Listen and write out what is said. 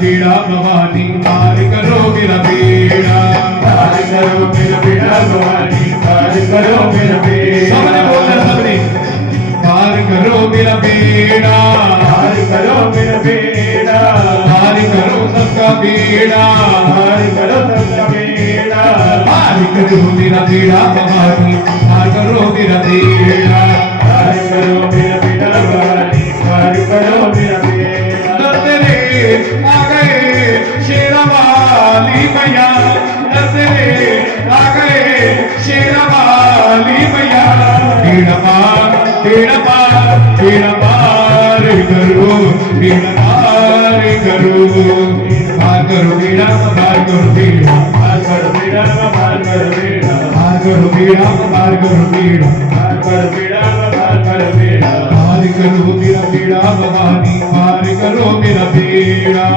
पीड़ा भवानी पार करो मेरा बेड़ा पार करो मेरा बेड़ा भवानी पार करो मेरा बेड़ा सबने बोलना सबने पार करो मेरा बेड़ा पार करो मेरा बेड़ा पार करो सबका बेड़ा पार करो सबका बेड़ा पार करो मेरा बेड़ा भवानी पार करो मेरा बेड़ा पार करो मेरा बेड़ा भवानी पार करो मेरा बेड़ा दर्दरे आ गए शेरा वाली मैया दर्दरे आ गए शेरा वाली मैया बेड़ा पार बेड़ा पार बेड़ा पार करो बेड़ा पार करो पार करो बेड़ा पार करो बेड़ा पार करो बेड़ा पार करो बेड़ा पार करो बेड़ा पार करो बेड़ा पार करो बेड़ा पार करो बेड़ा पार करो मेरा बेड़ा भवानी पार करो मेरा बेड़ा